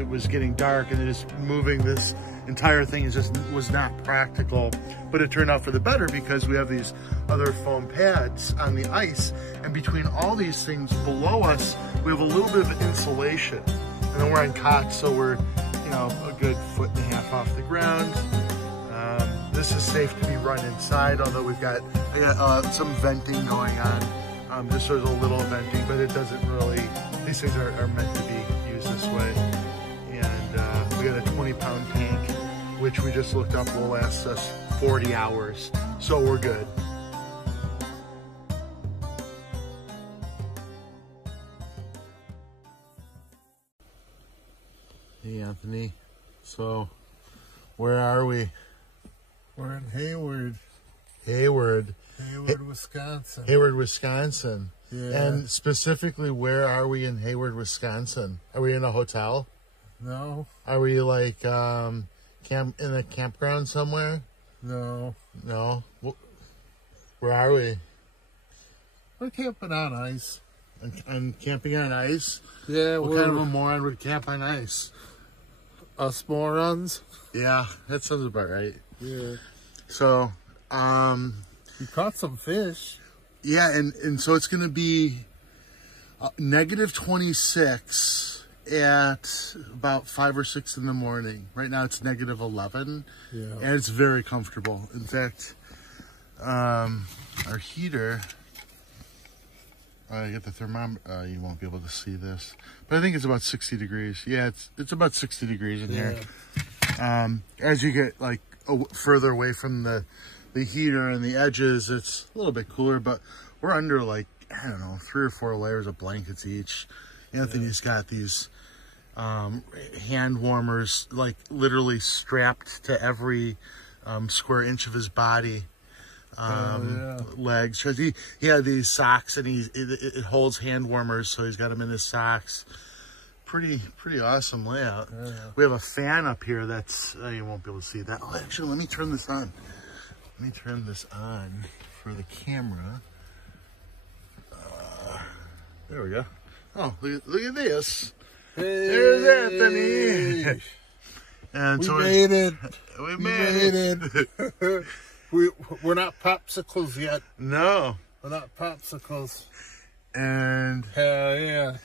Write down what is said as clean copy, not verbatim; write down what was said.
it was getting dark, and then just moving this entire thing was not practical. But it turned out for the better because we have these other foam pads on the ice, and between all these things below us, we have a little bit of insulation. And then we're on cots, so we're, you know, a good 1.5 feet off the ground. This is safe to be run inside, although I got some venting going on. Just sort of a little venting, but it doesn't really, these things are meant to be used this way. And we got a 20-pound tank, which we just looked up will last us 40 hours. So we're good. Hey, Anthony. So, where are we? We're in Hayward. Hayward, Wisconsin. Hayward, Wisconsin. Yeah. And specifically, where are we in Hayward, Wisconsin? Are we in a hotel? No. Are we like in a campground somewhere? No. No. Where are we? We're camping on ice. And camping on ice? Yeah. What kind of a moron would camp on ice? Us morons. Yeah, that sounds about right. Yeah. So, you caught some fish. Yeah, and so it's going to be negative 26 at about 5 or 6 in the morning. Right now it's negative 11, yeah, and it's very comfortable. In fact, our heater, I get the thermometer, you won't be able to see this, but I think it's about 60 degrees. Yeah, it's about 60 degrees in here. As you get like further away from the heater and the edges, it's a little bit cooler, but we're under like, I don't know, 3 or 4 layers of blankets each. Anthony's got these hand warmers, like literally strapped to every square inch of his body. Legs. He had these socks, and it holds hand warmers, so he's got them in his socks. Pretty awesome layout. Yeah. We have a fan up here that's, you won't be able to see that. Oh, actually, let me turn this on. Let me turn this on for the camera. There we go. Oh, look at this. Hey, there's Anthony. And we made it. We made it. We're not popsicles yet. No. We're not popsicles. And hell yeah.